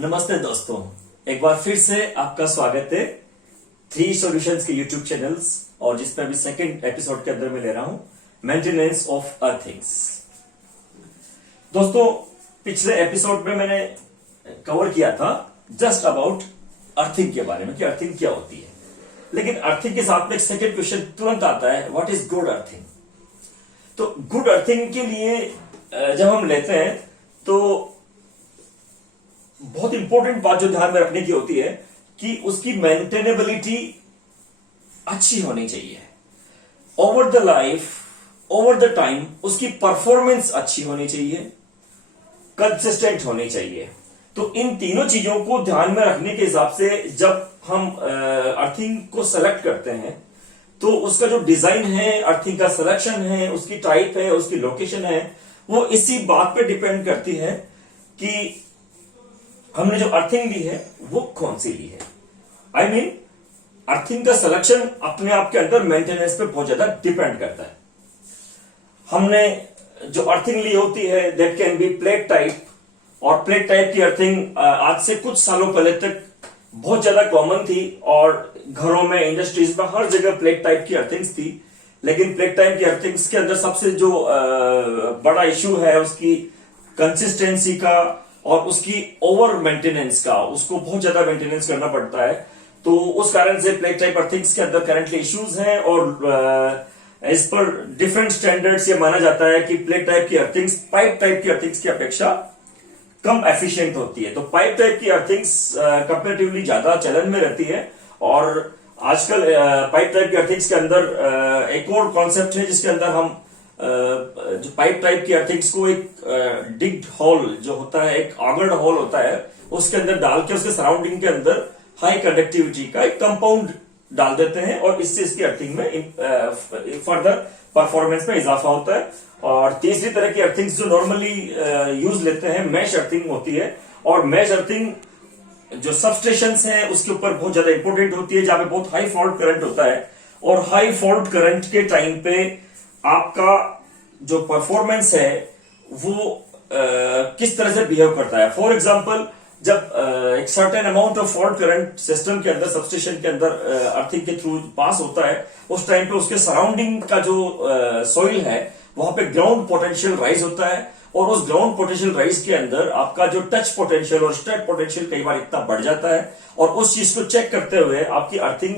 नमस्ते दोस्तों, एक बार फिर से आपका स्वागत है थ्री सॉल्यूशंस के यूट्यूब चैनल्स और जिसमें अभी सेकंड एपिसोड के अंदर मैं ले रहा हूं मेंटेनेंस ऑफ अर्थिंग्स। दोस्तों, पिछले एपिसोड में मैंने कवर किया था जस्ट अबाउट अर्थिंग के बारे में कि अर्थिंग क्या होती है, लेकिन अर्थिंग के साथ में एक सेकंड क्वेश्चन तुरंत आता है, व्हाट इज गुड अर्थिंग। तो गुड अर्थिंग के लिए जब हम लेते हैं तो बहुत इंपॉर्टेंट बात जो ध्यान में रखने की होती है कि उसकी मेंटेनेबिलिटी अच्छी होनी चाहिए। Over the life, over the time उसकी परफॉर्मेंस अच्छी होनी चाहिए, कंसिस्टेंट होनी चाहिए। तो इन तीनों चीजों को ध्यान में रखने के हिसाब से जब हम अर्थिंग को सेलेक्ट करते हैं तो उसका जो डिजाइन है, अर्थिंग का सिलेक्शन है, उसकी टाइप है, उसकी लोकेशन है, वो इसी बात पे डिपेंड करती है कि हमने जो अर्थिंग ली है वो कौन सी ली है। आई मीन अर्थिंग का सिलेक्शन अपने आप के अंदर मेंटेनेंस पे बहुत ज्यादा डिपेंड करता है। हमने जो अर्थिंग ली होती है that can be plate type, और प्लेट टाइप की अर्थिंग आज से कुछ सालों पहले तक बहुत ज्यादा कॉमन थी और घरों में, इंडस्ट्रीज में हर जगह प्लेट टाइप की अर्थिंग्स थी। लेकिन प्लेट टाइप की अर्थिंग्स के अंदर सबसे जो बड़ा इश्यू है उसकी कंसिस्टेंसी का और उसकी ओवर मेंटेनेंस का। उसको बहुत ज्यादा मेंटेनेंस करना पड़ता है, तो उस कारण से प्लेट टाइप अर्थिंग्स के अंदर करंटली इश्यूज हैं। और इस पर डिफरेंट स्टैंडर्ड्स ये माना जाता है कि प्लेट टाइप की अर्थिंग्स पाइप टाइप की अर्थिंग्स की अपेक्षा कम एफिशिएंट होती है। तो पाइप टाइप की अर्थिंग्स कंपेरेटिवली ज्यादा चलन में रहती है। और आजकल पाइप टाइप की अर्थिंग्स के अंदर एक और कॉन्सेप्ट है जिसके अंदर हम जो पाइप टाइप की अर्थिंग्स को एक डिग्ड होल जो होता है, एक ऑगर्ड होल होता है, उसके अंदर डाल के उसके सराउंडिंग के अंदर हाई कंडक्टिविटी का एक कंपाउंड डाल देते हैं और इससे इसकी अर्थिंग में फर्दर परफॉर्मेंस में इजाफा होता है। और तीसरी तरह की अर्थिंग्स जो नॉर्मली यूज लेते हैं मैश अर्थिंग होती है। और मैश अर्थिंग जो सबस्टेशंस हैं उसके ऊपर बहुत ज्यादा इंपॉर्टेंट होती है, जहां पे बहुत हाई फॉल्ट करंट होता है। और हाई फॉल्ट करंट के टाइम पे आपका जो परफॉर्मेंस है वो किस तरह से बिहेव करता है। फॉर एग्जांपल, जब एक certain amount of fault current system के अंदर, सबस्टेशन के अंदर अर्थिंग के थ्रू पास होता है, उस टाइम पे उसके सराउंडिंग का जो सॉइल है वहां पे ग्राउंड पोटेंशियल राइज होता है। और उस ग्राउंड पोटेंशियल राइज के अंदर आपका जो टच पोटेंशियल और स्टेट पोटेंशियल कई बार इतना बढ़ जाता है। और उस चीज को चेक करते हुए आपकी अर्थिंग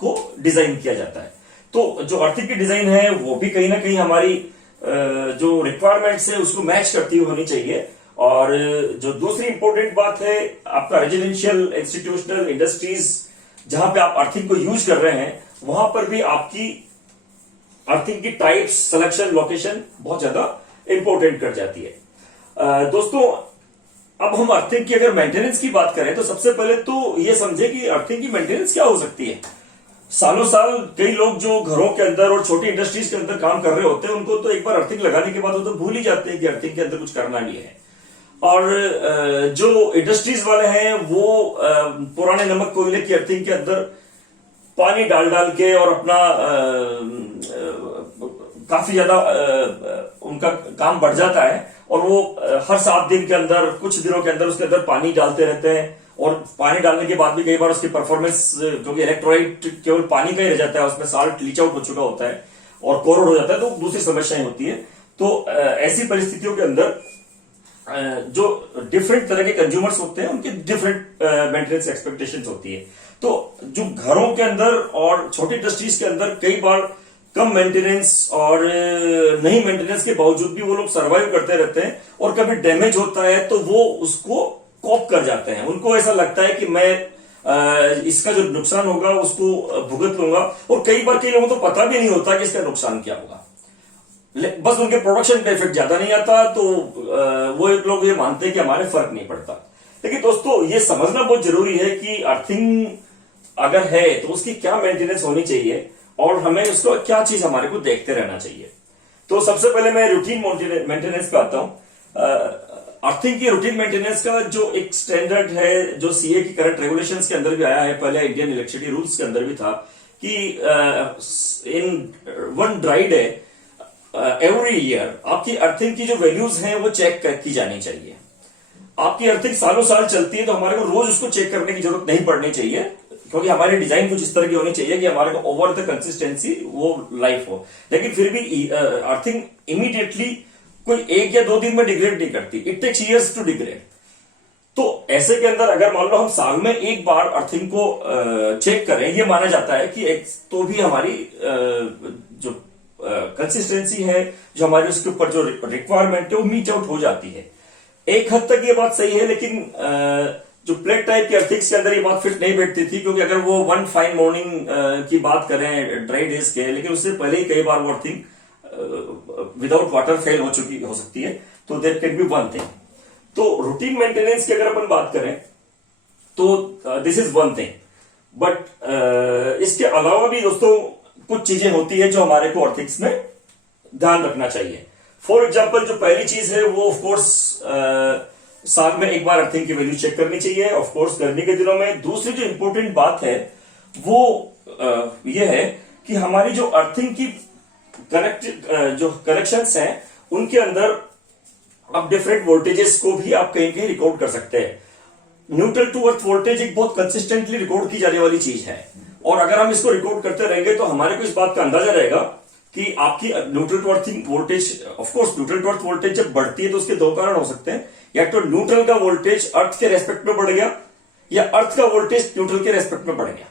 को डिजाइन किया जाता है। तो जो अर्थिंग की डिजाइन है वो भी कहीं ना कहीं हमारी जो रिक्वायरमेंट्स है उसको मैच करती हुई होनी चाहिए। और जो दूसरी इंपॉर्टेंट बात है, आपका रेजिडेंशियल, इंस्टीट्यूशनल, इंडस्ट्रीज जहां पे आप अर्थिंग को यूज कर रहे हैं वहां पर भी आपकी अर्थिंग की टाइप्स, सिलेक्शन, लोकेशन बहुत ज्यादा इंपॉर्टेंट कर जाती है। दोस्तों, अब हम अर्थिंग की अगर मेंटेनेंस की बात करें तो सबसे पहले तो यह समझे कि अर्थिंग की मेंटेनेंस क्या हो सकती है। सालों साल कई लोग जो घरों के अंदर और छोटी इंडस्ट्रीज के अंदर काम कर रहे होते हैं उनको तो एक बार अर्थिंग लगाने के बाद वो तो भूल ही जाते हैं कि अर्थिंग के अंदर कुछ करना नहीं है। और जो इंडस्ट्रीज वाले हैं वो पुराने नमक कोयले की अर्थिंग के अंदर पानी डाल डाल के और अपना काफी ज्यादा उनका काम बढ़ जाता है। और वो हर 7 दिन के अंदर, कुछ दिनों के अंदर उसके अंदर पानी डालते रहते हैं। और पानी डालने के बाद भी कई बार उसकी परफॉर्मेंस, क्योंकि इलेक्ट्रोलाइट केवल पानी का ही रह जाता है, उसमें साल्ट लीच आउट हो चुका होता है और कोरोड हो जाता है, तो दूसरी समस्याएं होती है। तो ऐसी परिस्थितियों के अंदर जो डिफरेंट तरह के कंज्यूमर्स होते हैं उनकी डिफरेंट मेंटेनेंस एक्सपेक्टेशंस होती है। तो जो घरों के अंदर और छोटी इंडस्ट्रीज के अंदर कई बार कम मेंटेनेंस और नहीं मेंटेनेंस के बावजूद भी वो लोग सर्वाइव करते रहते हैं। और कभी डैमेज होता है तो वो उसको कॉप कर जाते हैं। उनको ऐसा लगता है कि मैं इसका जो नुकसान होगा उसको भुगत लूंगा। और कई बार कई लोगों को तो पता भी नहीं होता कि इसका नुकसान क्या होगा, बस उनके प्रोडक्शन पे इफेक्ट ज्यादा नहीं आता तो वो एक लोग ये मानते हैं कि हमारे फर्क नहीं पड़ता। लेकिन दोस्तों, ये समझना बहुत जरूरी है कि अर्थिंग अगर है तो उसकी क्या मेंटेनेंस होनी चाहिए और हमें उसको क्या चीज हमारे को देखते रहना चाहिए। तो सबसे पहले मैं रूटीन मेंटेनेंस पे आता हूं। अर्थिंग की रूटीन मेंटेनेंस का जो एक स्टैंडर्ड है, जो सीए की करंट रेगुलेशंस के अंदर भी आया है, पहले इंडियन इलेक्ट्रिसिटी रूल्स के अंदर भी था कि in one dry day every year आपकी अर्थिंग की जो वैल्यूज हैं वो चेक की जानी चाहिए। आपकी अर्थिंग सालों साल चलती है, तो हमारे को रोज उसको चेक करने की जरूरत नहीं पड़नी चाहिए, क्योंकि हमारी डिजाइन कुछ इस तरह की होनी चाहिए कि हमारे को ओवर द कंसिस्टेंसी वो लाइफ हो। लेकिन फिर भी अर्थिंग इमीडिएटली कोई 1 या 2 दिन में डिग्रेड नहीं करती, it takes years to degrade. तो ऐसे के अंदर अगर मान लो हम साल में एक बार अर्थिंग को चेक करें, ये माना जाता है कि एक तो भी हमारी जो कंसिस्टेंसी है, जो हमारी उसके ऊपर जो रिक्वायरमेंट है वो मीट आउट हो जाती है। एक हद तक ये बात सही है, लेकिन जो प्लेट टाइप के अर्थिंग्स के अंदर ये बात फिट नहीं बैठती थी, क्योंकि अगर वो वन फाइन मॉर्निंग की बात करें ड्राई डेज के, लेकिन उससे पहले ही कई बार वो अर्थिंग विदाउट वाटर फेल हो सकती है, तो there can be one thing. तो रूटीन मेंटेनेंस की अगर अपन बात करें तो this is one thing, but इसके अलावा भी दोस्तों कुछ चीजें होती है जो हमारे को अर्थिंग्स में ध्यान रखना चाहिए। फॉर एग्जाम्पल, जो पहली चीज है वो ऑफकोर्स साल में एक बार अर्थिंग की वैल्यू चेक करनी चाहिए, ऑफकोर्स गर्मी के दिनों में। दूसरी जो इंपॉर्टेंट बात है वो ये है कि हमारी जो अर्थिंग की जो कनेक्शंस हैं उनके अंदर अब डिफरेंट वोल्टेजेस को भी आप कहीं कहीं रिकॉर्ड कर सकते हैं। न्यूट्रल टू अर्थ वोल्टेज एक बहुत कंसिस्टेंटली रिकॉर्ड की जाने वाली चीज है, और अगर हम इसको रिकॉर्ड करते रहेंगे तो हमारे को इस बात का अंदाजा रहेगा कि आपकी neutral to earth voltage, of course neutral to earth voltage जब बढ़ती है तो उसके 2 कारण हो सकते हैं, या तो न्यूट्रल का वोल्टेज अर्थ के रेस्पेक्ट में बढ़ गया, या अर्थ का वोल्टेज न्यूट्रल के रेस्पेक्ट में बढ़ गया।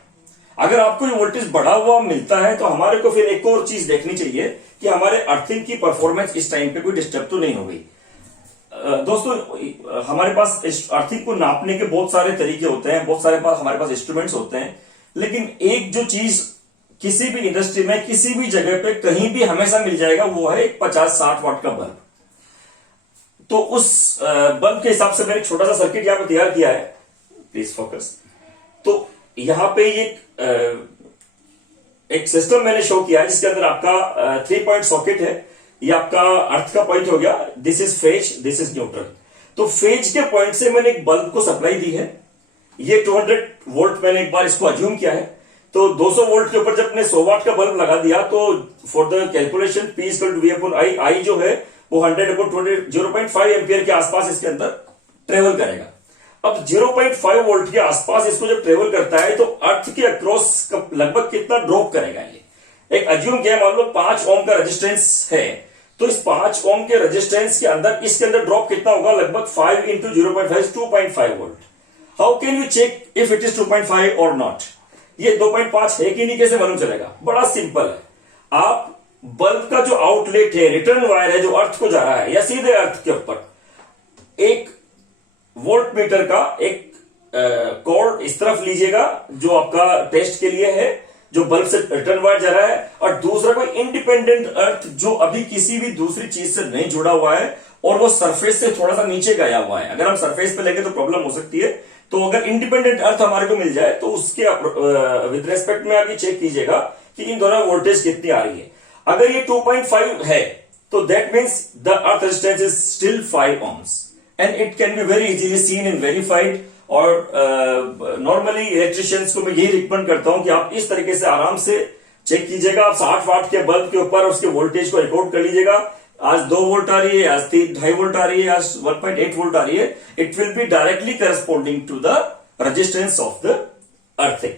अगर आपको ये वोल्टेज बढ़ा हुआ मिलता है तो हमारे को फिर एक और चीज देखनी चाहिए कि हमारे अर्थिंग की परफॉर्मेंस इस टाइम पे कोई डिस्टर्ब तो नहीं हो गई। दोस्तों, हमारे पास अर्थिंग को नापने के बहुत सारे तरीके होते हैं, बहुत सारे हमारे पास इंस्ट्रूमेंट्स होते हैं, लेकिन एक जो चीज किसी भी इंडस्ट्री में किसी भी जगह पे कहीं भी हमेशा मिल जाएगा वो है एक 50-60 वाट का बल्ब। तो उस बल्ब के हिसाब से मैंने एक छोटा सा सर्किट यहां पर तैयार किया है, प्लीज फोकस। तो यहां पे एक सिस्टम मैंने शो किया है जिसके अंदर आपका 3 पॉइंट सॉकेट है। ये आपका अर्थ का पॉइंट हो गया, this is phase, this is neutral. तो फेज के पॉइंट से मैंने एक बल्ब को सप्लाई दी है, ये 200 वोल्ट मैंने एक बार इसको अज्यूम किया है। तो 200 वोल्ट के ऊपर जब मैंने 100 वाट का बल्ब लगा दिया तो for the calculation P equal to V upon I, I जो है वो 100 अपॉन 0.5 एम्पियर के आसपास इसके अंदर ट्रेवल करेगा। अब 0.5 वोल्ट के आसपास इसको जब ट्रेवल करता है तो अर्थ के अक्रॉस लगभग कितना ड्रॉप करेगा। ये एक अज्यूम किया, मान लो 5 ओम का रेजिस्टेंस है, तो इस 5 ओम के रेजिस्टेंस के अंदर इसके अंदर ड्रॉप कितना होगा, लगभग 5 into 0.5 2.5 volt. How can we check if it is 2.5 और नॉट? ये 2.5 है कि नहीं, कैसे मालूम चलेगा? बड़ा सिंपल है, आप बल्ब का जो आउटलेट है, रिटर्न वायर है जो अर्थ को जा रहा है या सीधे अर्थ के ऊपर, एक वोल्ट मीटर का एक कॉर्ड इस तरफ लीजिएगा जो आपका टेस्ट के लिए है, जो बल्ब से रिटर्न वायर जा रहा है, और दूसरा कोई इंडिपेंडेंट अर्थ जो अभी किसी भी दूसरी चीज से नहीं जुड़ा हुआ है और वो सरफेस से थोड़ा सा नीचे गया हुआ है। अगर हम सरफेस पे लेंगे तो प्रॉब्लम हो सकती है, तो अगर इंडिपेंडेंट अर्थ हमारे को मिल जाए तो उसके विद रेस्पेक्ट में आप ये चेक कीजिएगा कि इन दोनों वोल्टेज कितनी आ रही है। अगर ये 2.5 है तो that means the earth resistance is still 5 ohms and it can be very easily seen and verified. और नॉर्मली इलेक्ट्रिशियंस को मैं यही रिकमेंड करता हूं कि आप इस तरीके से आराम से चेक कीजिएगा। आप 60 वाट के बल्ब के ऊपर उसके वोल्टेज को रिकॉर्ड कर लीजिएगा, आज 2 वोल्ट आ रही है, आज 2.5 वोल्ट आ रही है, आज 1.8 वोल्ट आ रही है, it will be directly corresponding to the resistance of the earthing.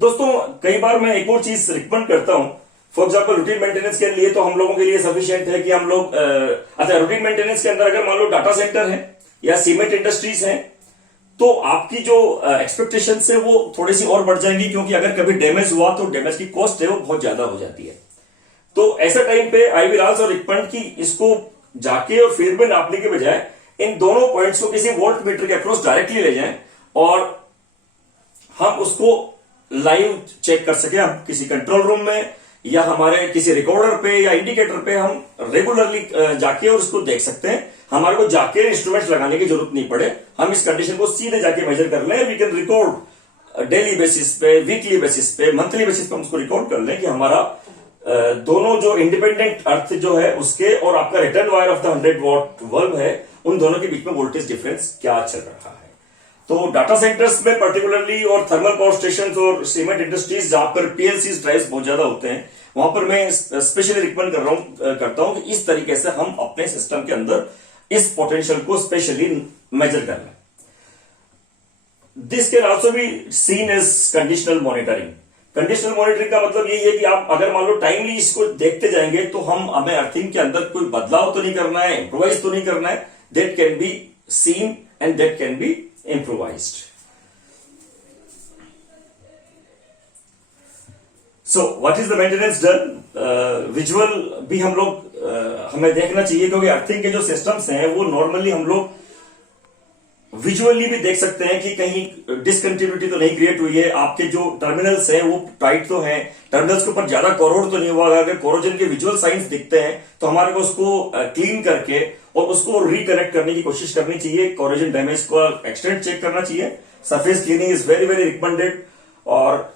दोस्तों, कई बार मैं एक और चीज रिकमेंड करता हूं, फॉर एग्जाम्पल रूटीन मेंटेनेंस के लिए तो हम लोगों के लिए सफिशिएंट है कि हम लोग अच्छा, रूटीन मेंटेनेंस के अंदर अगर मान लो डाटा सेंटर है या सीमेंट इंडस्ट्रीज है तो आपकी जो एक्सपेक्टेशन है वो थोड़ी सी और बढ़ जाएंगी, क्योंकि अगर कभी डैमेज हुआ तो डैमेज की कॉस्ट है वो बहुत ज्यादा हो जाती है। तो ऐसा टाइम पे आई विल आल्सो रिकमेंड कि इसको जाके और फिर में नापने के बजाय इन दोनों पॉइंट्स को किसी वोल्ट मीटर के अक्रॉस डायरेक्टली ले जाएं और हम उसको लाइव चेक कर सके। हम किसी कंट्रोल रूम में या हमारे किसी रिकॉर्डर पे या इंडिकेटर पे हम रेगुलरली जाके और उसको देख सकते हैं। हमारे को जाके इंस्ट्रूमेंट्स लगाने की जरूरत नहीं पड़े, हम इस कंडीशन को सीधे जाके मेजर कर लें। We can record daily basis पे, वीकली बेसिस पे, मंथली बेसिस पे हम उसको रिकॉर्ड कर लें कि हमारा दोनों जो इंडिपेंडेंट अर्थ जो है उसके और आपका return wire of the 100 what bulb है उन दोनों के बीच में वोल्टेज डिफरेंस क्या चल रहा है। तो डाटा सेंटर्स में पर्टिकुलरली और थर्मल पावर स्टेशन और सीमेंट इंडस्ट्रीज जहां पर पीएलसी ड्राइव्स बहुत ज्यादा होते हैं, वहां पर मैं स्पेशली रिकमेंड करता हूं कि इस तरीके से हम अपने सिस्टम के अंदर इस पोटेंशियल को स्पेशली मेजर करना। This can also be seen as conditional monitoring. Conditional monitoring का मतलब यही है कि आप अगर मान लो टाइमली इसको देखते जाएंगे तो हमें अर्थिंग के अंदर कोई बदलाव तो नहीं करना है, इंप्रोवाइज तो नहीं करना है। That can be seen and that can be improvised. So what is the maintenance done? Visual भी हम लोग हमें देखना चाहिए, क्योंकि अर्थिंग के जो सिस्टम्स हैं वो नॉर्मली हम लोग विजुअली भी देख सकते हैं कि कहीं डिसकंटिन्यूटी तो नहीं क्रिएट हुई है। आपके जो टर्मिनल्स हैं वो टाइट तो हैं, टर्मिनल्स के ऊपर ज्यादा कोरोड तो नहीं हुआ। अगर कोरोजन के विजुअल साइंस दिखते हैं तो हमारे को उसको क्लीन करके और उसको रिकनेक्ट करने की कोशिश करनी चाहिए। कोरोजन डैमेज को एक्सटेंट चेक करना चाहिए। Surface cleaning is very very recommended. और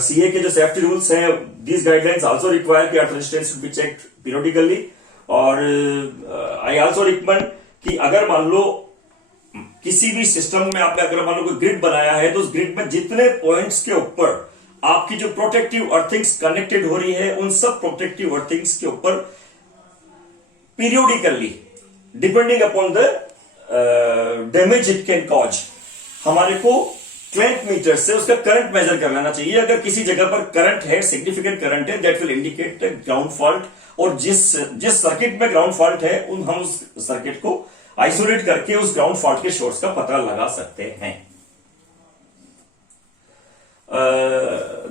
सीए के जो सेफ्टी रूल्स हैं, दीज गाइडलाइंस आल्सो रिक्वायर कि earth resistance should be checked periodically. और आई आल्सो रिकमेंड कि अगर मान लो किसी भी सिस्टम में आपने अगर मान लो कोई ग्रिड बनाया है तो उस ग्रिड में जितने पॉइंट्स के ऊपर आपकी जो प्रोटेक्टिव अर्थिंग्स कनेक्टेड हो रही है उन सब प्रोटेक्टिव अर्थिंग्स के ऊपर periodically depending upon the damage it can cause हमारे को क्लैंप मीटर से उसका करंट मेजर कर लेना चाहिए। अगर किसी जगह पर करंट है, सिग्निफिकेंट करंट है, that will indicate ground fault. और जिस सर्किट में ग्राउंड फॉल्ट है हम उस सर्किट को आइसोलेट करके उस ग्राउंड फॉल्ट के सोर्स का पता लगा सकते हैं।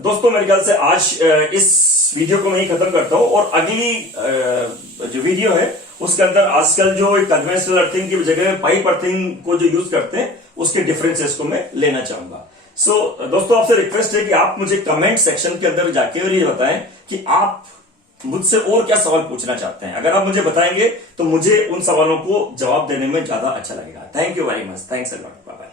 दोस्तों मेरे ख्याल से आज इस वीडियो को मैं ही खत्म करता हूं और अगली जो वीडियो है उसके अंदर आजकल जो कन्वेंशनल अर्थिंग की जगह पाइप अर्थिंग को जो यूज करते हैं उसके डिफरेंसेस को मैं लेना चाहूंगा। सो दोस्तों आपसे रिक्वेस्ट है कि आप मुझे कमेंट सेक्शन के अंदर जाके और ये बताएं कि आप मुझसे और क्या सवाल पूछना चाहते हैं। अगर आप मुझे बताएंगे तो मुझे उन सवालों को जवाब देने में ज्यादा अच्छा लगेगा। Thank you very much. Thanks a lot. Bye bye.